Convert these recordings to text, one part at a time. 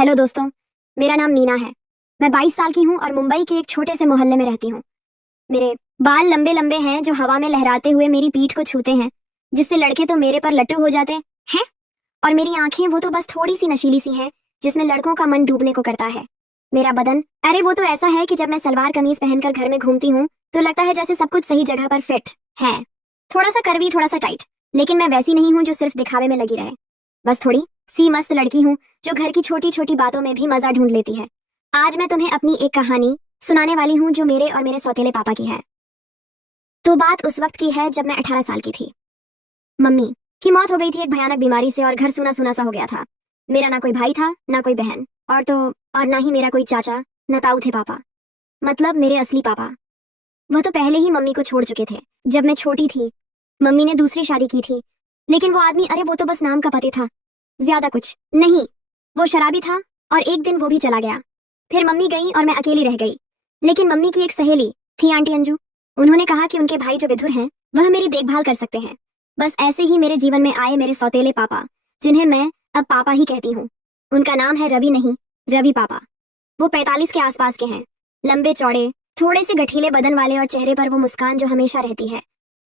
Hello दोस्तों, मेरा नाम मीना है। मैं 22 साल की हूँ और मुंबई के एक छोटे से मोहल्ले में रहती हूँ। मेरे बाल लंबे लंबे हैं जो हवा में लहराते हुए मेरी पीठ को छूते हैं, जिससे लड़के तो मेरे पर लट्टू हो जाते हैं और मेरी आंखें वो तो बस थोड़ी सी नशीली सी हैं, जिसमें लड़कों का मन डूबने को करता है। मेरा बदन, अरे वो तो ऐसा है कि जब मैं सलवार कमीज पहनकर घर में घूमती हूँ तो लगता है जैसे सब कुछ सही जगह पर फिट है। थोड़ा सा कर्वी, थोड़ा सा टाइट, लेकिन मैं वैसी नहीं हूँ जो सिर्फ दिखावे में लगी रहे। बस थोड़ी सी मस्त लड़की हूँ जो घर की छोटी छोटी बातों में भी मजा ढूंढ लेती है। आज मैं तुम्हें अपनी एक कहानी सुनाने वाली हूँ जो मेरे और मेरे सौतेले पापा की है। तो बात उस वक्त की है जब मैं 18 साल की थी। मम्मी की मौत हो गई थी एक भयानक बीमारी से और घर सूना सूना सा हो गया था। मेरा ना कोई भाई था, ना कोई बहन, और ना ही मेरा कोई चाचा, न ताऊ थे पापा। मतलब मेरे असली पापा। वह तो पहले ही मम्मी को छोड़ चुके थे जब मैं छोटी थी। मम्मी ने दूसरी शादी की थी, लेकिन वो आदमी, अरे वो तो बस नाम का पति था, ज्यादा कुछ नहीं। वो शराबी था और एक दिन वो भी चला गया। फिर मम्मी गई और मैं अकेली रह गई। लेकिन मम्मी की एक सहेली थी, आंटी अंजू। उन्होंने कहा कि उनके भाई जो विधुर हैं वह मेरी देखभाल कर सकते हैं। बस ऐसे ही मेरे जीवन में आए मेरे सौतेले पापा, जिन्हें मैं अब पापा ही कहती हूँ। उनका नाम है रवि, नहीं रवि पापा। वो 45 के आसपास के हैं, लंबे चौड़े, थोड़े से गठीले बदन वाले और चेहरे पर वो मुस्कान जो हमेशा रहती है,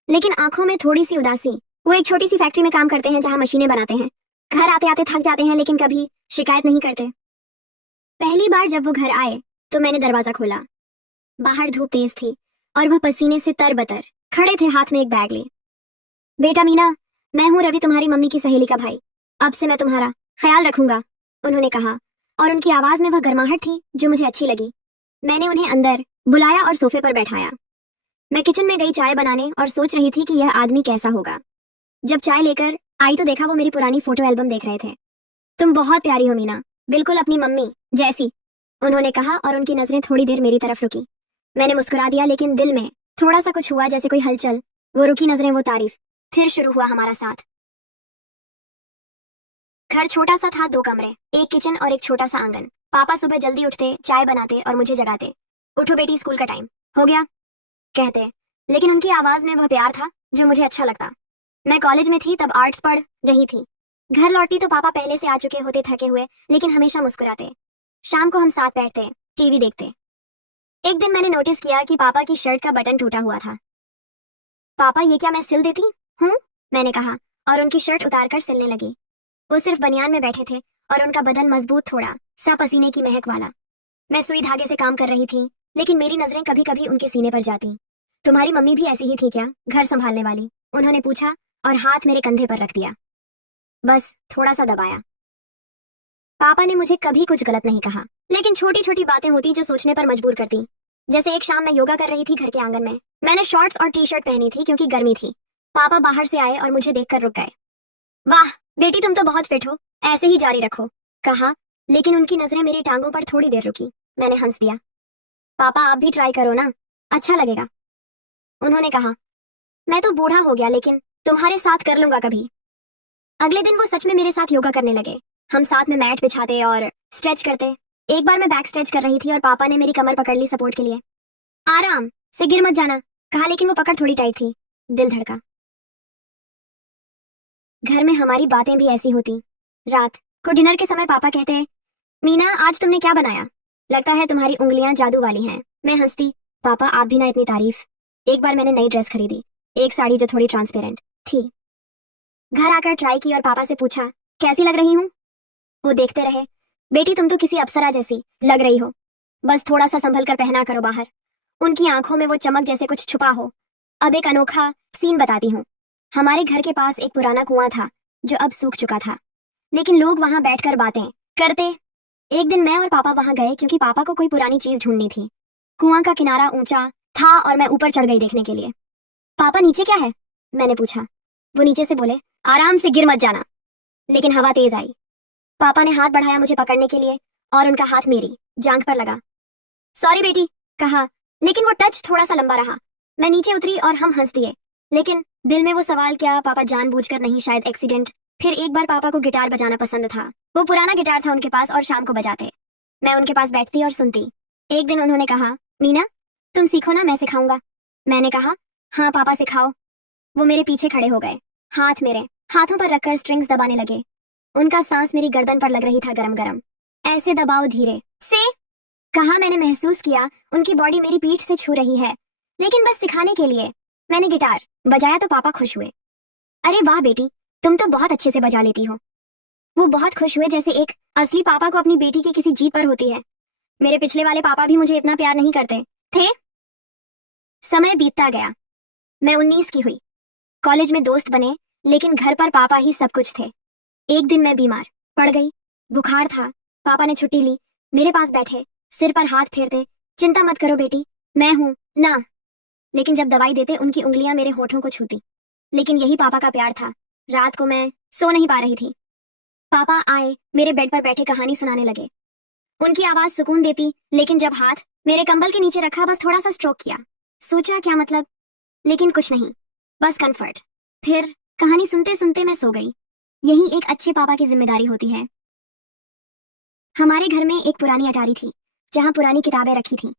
लेकिन आंखों में थोड़ी सी उदासी। वो एक छोटी सी फैक्ट्री में काम करते हैं जहाँ मशीनें बनाते हैं। घर आते आते थक जाते हैं लेकिन कभी शिकायत नहीं करते। पहली बार जब वो घर आए तो मैंने दरवाजा खोला। बाहर धूप तेज थी और वह पसीने से तरबतर खड़े थे, हाथ में एक बैग लिए। बेटा मीना, मैं हूँ रवि, तुम्हारी मम्मी की सहेली का भाई। अब से मैं तुम्हारा ख्याल रखूंगा, उन्होंने कहा, और उनकी आवाज में वह गर्माहट थी जो मुझे अच्छी लगी। मैंने उन्हें अंदर बुलाया और सोफे पर बैठाया। मैं किचन में गई चाय बनाने और सोच रही थी कि यह आदमी कैसा होगा। जब चाय लेकर आई तो देखा वो मेरी पुरानी फोटो एल्बम देख रहे थे। तुम बहुत प्यारी हो मीना, बिल्कुल अपनी मम्मी जैसी, उन्होंने कहा और उनकी नजरें थोड़ी देर मेरी तरफ रुकी। मैंने मुस्कुरा दिया, लेकिन दिल में थोड़ा सा कुछ हुआ, जैसे कोई हलचल। वो रुकी नजरें, वो तारीफ। फिर शुरू हुआ हमारा साथ। घर छोटा सा था, 2 कमरे, एक किचन और एक छोटा सा आंगन। पापा सुबह जल्दी उठते, चाय बनाते और मुझे जगाते। उठो बेटी, स्कूल का टाइम हो गया, कहते। लेकिन उनकी आवाज में वह प्यार था जो मुझे अच्छा लगता। मैं कॉलेज में थी, तब आर्ट्स पढ़ रही थी। घर लौटती तो पापा पहले से आ चुके होते, थके हुए, लेकिन हमेशा मुस्कुराते। शाम को हम साथ बैठते, टीवी देखते। एक दिन मैंने नोटिस किया कि पापा की शर्ट का बटन टूटा हुआ था। पापा, ये क्या मैं सिल देती हूँ, मैंने कहा, और उनकी शर्ट उतारकर सिलने लगी। वो सिर्फ बनियान में बैठे थे और उनका बदन मजबूत, थोड़ा सा पसीने की महक वाला। मैं सुई धागे से काम कर रही थी, लेकिन मेरी नजरें कभी कभी उनके सीने पर जाती। तुम्हारी मम्मी भी ऐसी ही थी क्या, घर संभालने वाली, उन्होंने पूछा और हाथ मेरे कंधे पर रख दिया। बस थोड़ा सा दबाया। पापा ने मुझे कभी कुछ गलत नहीं कहा, लेकिन छोटी छोटी बातें होती जो सोचने पर मजबूर करती। जैसे एक शाम मैं योगा कर रही थी घर के आंगन में। मैंने शॉर्ट्स और टी शर्ट पहनी थी क्योंकि गर्मी थी। पापा बाहर से आए और मुझे देखकर रुक गए। वाह बेटी, तुम तो बहुत फिट हो, ऐसे ही जारी रखो, कहा। लेकिन उनकी नजरें मेरी टांगों पर थोड़ी देर रुकी। मैंने हंस दिया। पापा, आप भी ट्राई करो ना, अच्छा लगेगा, उन्होंने कहा। मैं तो बूढ़ा हो गया, लेकिन तुम्हारे साथ कर लूंगा कभी। अगले दिन वो सच में मेरे साथ योगा करने लगे। हम साथ में मैट बिछाते और स्ट्रेच करते। एक बार मैं बैक स्ट्रेच कर रही थी और पापा ने मेरी कमर पकड़ ली सपोर्ट के लिए। आराम से, गिर मत जाना, कहा, लेकिन वो पकड़ थोड़ी टाइट थी। दिल धड़का। घर में हमारी बातें भी ऐसी होती। रात को डिनर के समय पापा कहते, मीना आज तुमने क्या बनाया, लगता है तुम्हारी उंगलियां जादू वाली हैं। मैं हंसती, पापा आप भी ना इतनी तारीफ। एक बार मैंने नई ड्रेस खरीदी, एक साड़ी जो थोड़ी ट्रांसपेरेंट थी। घर आकर ट्राई की और पापा से पूछा, कैसी लग रही हूँ। वो देखते रहे। बेटी, तुम तो किसी अप्सरा जैसी लग रही हो, बस थोड़ा सा संभल कर पहना करो बाहर। उनकी आंखों में वो चमक जैसे कुछ छुपा हो। अब एक अनोखा सीन बताती हूँ। हमारे घर के पास एक पुराना कुआं था जो अब सूख चुका था, लेकिन लोग वहां बैठकर बातें करते। एक दिन मैं और पापा वहां गए क्योंकि पापा को कोई पुरानी चीज ढूंढनी थी। कुआं का किनारा ऊंचा था और मैं ऊपर चढ़ गई देखने के लिए। पापा, नीचे क्या है, मैंने पूछा। वो नीचे से बोले, आराम से, गिर मत जाना। लेकिन हवा तेज आई। पापा ने हाथ बढ़ाया मुझे पकड़ने के लिए और उनका हाथ मेरी जांघ पर लगा। सॉरी बेटी, कहा, लेकिन वो टच थोड़ा सा लंबा रहा। मैं नीचे उतरी और हम हंस दिए, लेकिन दिल में वो सवाल, क्या पापा जानबूझकर नहीं, शायद एक्सीडेंट। फिर एक बार पापा को गिटार बजाना पसंद था। वो पुराना गिटार था उनके पास और शाम को बजाते। मैं उनके पास बैठती और सुनती। एक दिन उन्होंने कहा, मीना तुम सीखो ना, मैं सिखाऊंगा। मैंने कहा, हाँ पापा सिखाओ। वो मेरे पीछे खड़े हो गए, हाथ मेरे हाथों पर रखकर स्ट्रिंग्स दबाने लगे। उनका सांस मेरी गर्दन पर लग रही था, गरम गरम। ऐसे दबाओ धीरे से, कहा। मैंने महसूस किया उनकी बॉडी मेरी पीठ से छू रही है, लेकिन बस सिखाने के लिए। मैंने गिटार बजाया तो पापा खुश हुए। अरे वाह बेटी, तुम तो बहुत अच्छे से बजा लेती हो। वो बहुत खुश हुए, जैसे एक असली पापा को अपनी बेटी की किसी जीत पर होती है। मेरे पिछले वाले पापा भी मुझे इतना प्यार नहीं करते थे। समय बीतता गया, मैं 19 की हुई। कॉलेज में दोस्त बने, लेकिन घर पर पापा ही सब कुछ थे। एक दिन मैं बीमार पड़ गई, बुखार था। पापा ने छुट्टी ली, मेरे पास बैठे, सिर पर हाथ फेरते। चिंता मत करो बेटी, मैं हूं ना। लेकिन जब दवाई देते उनकी उंगलियां मेरे होठों को छूती। लेकिन यही पापा का प्यार था। रात को मैं सो नहीं पा रही थी। पापा आए, मेरे बेड पर बैठे कहानी सुनाने लगे। उनकी आवाज सुकून देती, लेकिन जब हाथ मेरे कंबल के नीचे रखा, बस थोड़ा सा स्ट्रोक किया। सोचा क्या मतलब, लेकिन कुछ नहीं, बस कंफर्ट। फिर कहानी सुनते सुनते मैं सो गई। यही एक अच्छे पापा की जिम्मेदारी होती है। हमारे घर में एक पुरानी अटारी थी, जहां पुरानी किताबें रखी थी।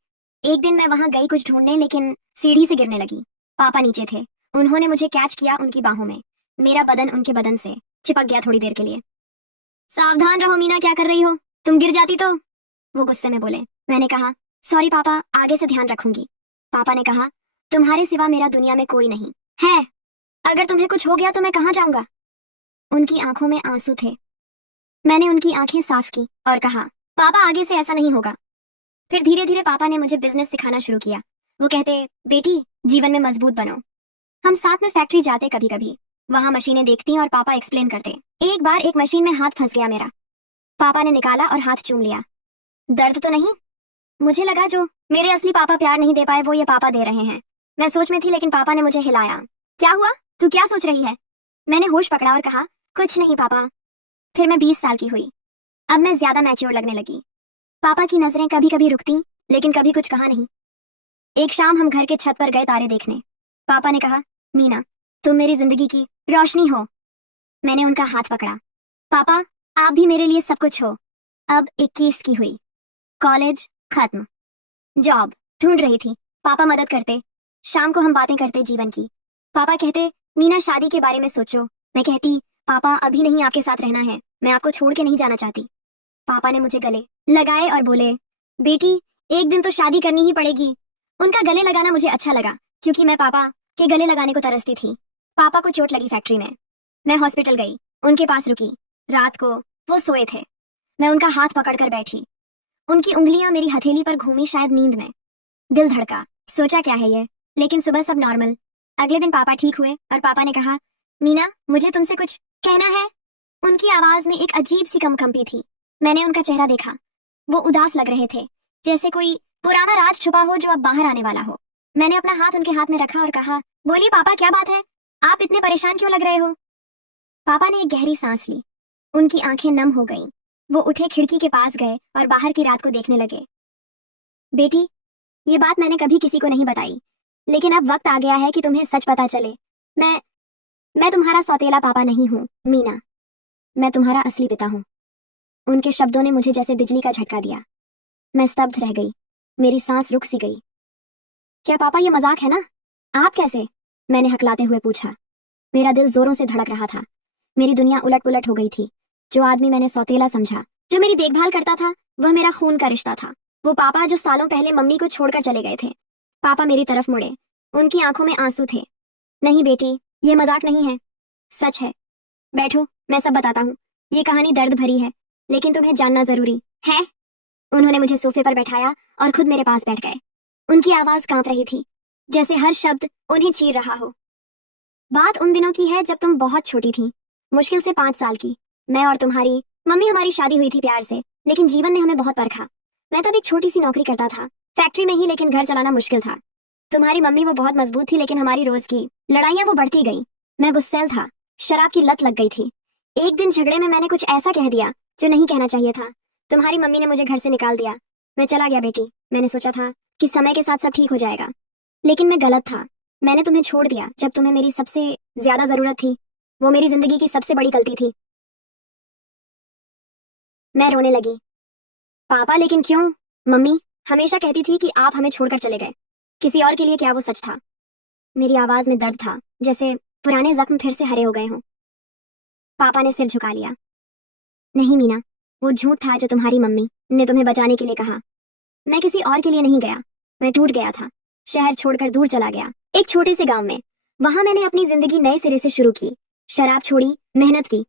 एक दिन मैं वहां गई कुछ ढूंढने, लेकिन सीढ़ी से गिरने लगी। पापा नीचे थे, उन्होंने मुझे कैच किया उनकी बाहों में। मेरा बदन उनके बदन से चिपक गया थोड़ी देर के लिए। सावधान रहो मीना, क्या कर रही हो, तुम गिर जाती तो। वो गुस्से में बोले। मैंने कहा, सॉरी पापा, आगे से ध्यान रखूंगी। पापा ने कहा, तुम्हारे सिवा मेरा दुनिया में कोई नहीं है। अगर तुम्हें कुछ हो गया तो मैं कहाँ जाऊंगा। उनकी आंखों में आंसू थे। मैंने उनकी आंखें साफ की और कहा, पापा आगे से ऐसा नहीं होगा। फिर धीरे धीरे पापा ने मुझे बिजनेस सिखाना शुरू किया। वो कहते, बेटी जीवन में मजबूत बनो। हम साथ में फैक्ट्री जाते कभी कभी, वहां मशीनें देखती और पापा एक्सप्लेन करते। एक बार एक मशीन में हाथ फंस गया मेरा। पापा ने निकाला और हाथ चूम लिया। दर्द तो नहीं। मुझे लगा जो मेरे असली पापा प्यार नहीं दे पाए, वो ये पापा दे रहे हैं। मैं सोच में थी, लेकिन पापा ने मुझे हिलाया। क्या हुआ, तू क्या सोच रही है। मैंने होश पकड़ा और कहा, कुछ नहीं पापा। फिर मैं 20 साल की हुई। अब मैं ज्यादा मैच्योर लगने लगी। पापा की नजरें कभी कभी रुकती, लेकिन कभी कुछ कहा नहीं। एक शाम हम घर के छत पर गए तारे देखने। पापा ने कहा, मीना तुम मेरी जिंदगी की रोशनी हो। मैंने उनका हाथ पकड़ा। पापा आप भी मेरे लिए सब कुछ हो। अब 21 की हुई, कॉलेज खत्म, जॉब ढूंढ रही थी। पापा मदद करते, शाम को हम बातें करते जीवन की। पापा कहते, मीना शादी के बारे में सोचो। मैं कहती, पापा अभी नहीं, आपके साथ रहना है, मैं आपको छोड़ के नहीं जाना चाहती। पापा ने मुझे गले लगाए और बोले, बेटी एक दिन तो शादी करनी ही पड़ेगी। उनका गले लगाना मुझे अच्छा लगा, क्योंकि मैं पापा के गले लगाने को तरसती थी। पापा को चोट लगी फैक्ट्री में। मैं हॉस्पिटल गई, उनके पास रुकी। रात को वो सोए थे। मैं उनका हाथ पकड़कर बैठी। उनकी उंगलियां मेरी हथेली पर घूमी, शायद नींद में। दिल धड़का, सोचा क्या है ये, लेकिन सुबह सब नॉर्मल। अगले दिन पापा ठीक हुए और पापा ने कहा, मीना मुझे तुमसे कुछ कहना है। उनकी आवाज में एक अजीब सी कंपी थी। मैंने उनका चेहरा देखा। वो उदास लग रहे थे, जैसे कोई पुराना राज छुपा हो जो अब बाहर आने वाला हो। मैंने अपना हाथ उनके हाथ में रखा और कहा, बोलिए पापा क्या बात है, आप इतने परेशान क्यों लग रहे हो। पापा ने एक गहरी सांस ली। उनकी आंखें नम हो गईं। वो उठे, खिड़की के पास गए और बाहर की रात को देखने लगे। बेटी ये बात मैंने कभी किसी को नहीं बताई, लेकिन अब वक्त आ गया है कि तुम्हें सच पता चले। मैं मैं तुम्हारा सौतेला पापा नहीं हूँ मीना, मैं तुम्हारा असली पिता हूँ। उनके शब्दों ने मुझे जैसे बिजली का झटका दिया। मैं स्तब्ध रह गई, मेरी सांस रुक सी गई। क्या पापा ये मजाक है ना। आप कैसे, मैंने हकलाते हुए पूछा। मेरा दिल जोरों से धड़क रहा था। मेरी दुनिया उलट पुलट हो गई थी। जो आदमी मैंने सौतेला समझा, जो मेरी देखभाल करता था, वह मेरा खून का रिश्ता था। वो पापा जो सालों पहले मम्मी को छोड़कर चले गए थे। पापा मेरी तरफ मुड़े, उनकी आंखों में आंसू थे। नहीं बेटी ये मजाक नहीं है, सच है। बैठो मैं सब बताता हूँ। ये कहानी दर्द भरी है, लेकिन तुम्हें जानना जरूरी है। उन्होंने मुझे सोफे पर बैठाया और खुद मेरे पास बैठ गए। उनकी आवाज कांप रही थी, जैसे हर शब्द उन्हें चीर रहा हो। बात उन दिनों की है जब तुम बहुत छोटी थी, मुश्किल से 5 साल की। मैं और तुम्हारी मम्मी, हमारी शादी हुई थी प्यार से, लेकिन जीवन ने हमें बहुत परखा। मैं तब एक छोटी सी नौकरी करता था, फैक्ट्री में ही, लेकिन घर चलाना मुश्किल था। तुम्हारी मम्मी वो बहुत मजबूत थी, लेकिन हमारी रोज की लड़ाइयां वो बढ़ती गई। मैं गुस्सैल था, शराब की लत लग गई थी। एक दिन झगड़े में मैंने कुछ ऐसा कह दिया जो नहीं कहना चाहिए था। तुम्हारी मम्मी ने मुझे घर से निकाल दिया। मैं चला गया बेटी। मैंने सोचा था कि समय के साथ सब ठीक हो जाएगा, लेकिन मैं गलत था। मैंने तुम्हें छोड़ दिया जब तुम्हें मेरी सबसे ज्यादा जरूरत थी। वो मेरी जिंदगी की सबसे बड़ी गलती थी। मैं रोने लगी। पापा लेकिन क्यों। मम्मी हमेशा कहती थी कि आप हमें छोड़कर चले गए, किसी और के लिए। क्या वो सच था। मेरी आवाज में दर्द था, जैसे पुराने जख्म फिर से हरे हो गए हों। पापा ने सिर झुका लिया। नहीं मीना, वो झूठ था जो तुम्हारी मम्मी ने तुम्हें बचाने के लिए कहा। मैं किसी और के लिए नहीं गया, मैं टूट गया था, शहर छोड़कर दूर चला गया, एक छोटे से गांव में। वहां मैंने अपनी जिंदगी नए सिरे से शुरू की, शराब छोड़ी, मेहनत की।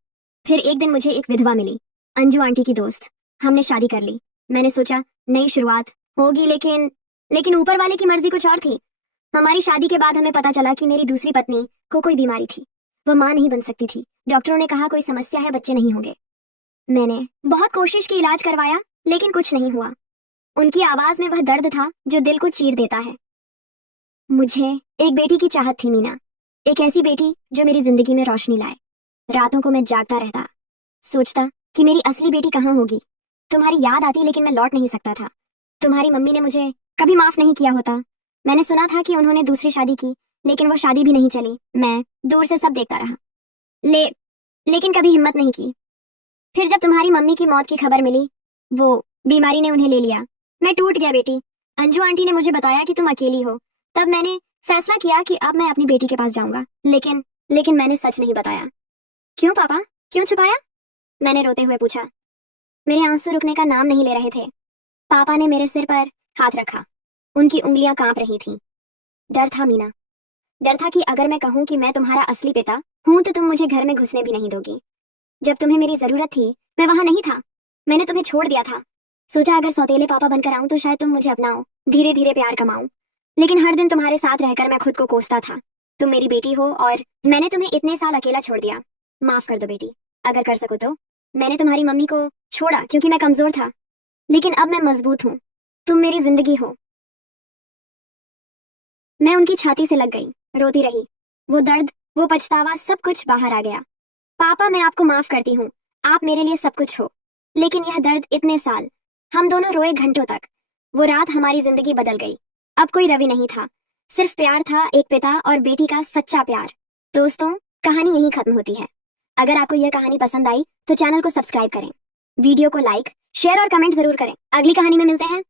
फिर एक दिन मुझे एक विधवा मिली, अंजू आंटी की दोस्त। हमने शादी कर ली। मैंने सोचा नई शुरुआत होगी, लेकिन ऊपर वाले की मर्जी कुछ और थी। हमारी शादी के बाद हमें पता चला कि मेरी दूसरी पत्नी को कोई बीमारी थी, वह मां नहीं बन सकती थी। डॉक्टरों ने कहा कोई समस्या है, बच्चे नहीं होंगे। मैंने बहुत कोशिश की, इलाज करवाया, लेकिन कुछ नहीं हुआ। उनकी आवाज में वह दर्द था जो दिल को चीर देता है। मुझे एक बेटी की चाहत थी मीना, एक ऐसी बेटी जो मेरी जिंदगी में रोशनी लाए। रातों को मैं जागता रहता, सोचता कि मेरी असली बेटी कहाँ होगी। तुम्हारी याद आती, लेकिन मैं लौट नहीं सकता था। तुम्हारी मम्मी ने मुझे कभी माफ नहीं किया होता। मैंने सुना था कि उन्होंने दूसरी शादी की, लेकिन वो शादी भी नहीं चली। मैं दूर से सब देखता रहा, लेकिन कभी हिम्मत नहीं की। फिर जब तुम्हारी मम्मी की मौत की खबर मिली, वो बीमारी ने उन्हें ले लिया। मैं टूट गया बेटी। अंजू आंटी ने मुझे बताया कि तुम अकेली हो। तब मैंने फैसला किया कि अब मैं अपनी बेटी के पास जाऊंगा, लेकिन मैंने सच नहीं बताया। क्यों पापा, क्यों छुपाया? मैंने रोते हुए पूछा। मेरे आंसू रुकने का नाम नहीं ले रहे थे। पापा ने मेरे सिर पर हाथ रखा, उनकी उंगलियां कांप रही थीं। डर था मीना, डर था कि अगर मैं कहूं कि मैं तुम्हारा असली पिता हूं तो तुम मुझे घर में घुसने भी नहीं दोगी। जब तुम्हें मेरी जरूरत थी, मैं वहां नहीं था। मैंने तुम्हें छोड़ दिया था। सोचा अगर सौतेले पापा बनकर आऊं तो शायद तुम मुझे अपनाओ, धीरे धीरे प्यार कमाऊं। लेकिन हर दिन तुम्हारे साथ रहकर मैं खुद को कोसता था। तुम मेरी बेटी हो और मैंने तुम्हें इतने साल अकेला छोड़ दिया। माफ कर दो बेटी, अगर कर सको तो। मैंने तुम्हारी मम्मी को छोड़ा क्योंकि मैं कमजोर था, लेकिन अब मैं मजबूत हूँ। तुम मेरी जिंदगी हो। मैं उनकी छाती से लग गई, रोती रही। वो दर्द, वो पछतावा, सब कुछ बाहर आ गया। पापा, मैं आपको माफ करती हूँ, आप मेरे लिए सब कुछ हो। लेकिन यह दर्द, इतने साल हम दोनों रोए घंटों तक। वो रात, हमारी जिंदगी बदल गई। अब कोई रवि नहीं था, सिर्फ प्यार था, एक पिता और बेटी का सच्चा प्यार। दोस्तों, कहानी यहीं खत्म होती है। अगर आपको यह कहानी पसंद आई तो चैनल को सब्सक्राइब करें, वीडियो को लाइक, शेयर और कमेंट जरूर करें। अगली कहानी में मिलते हैं।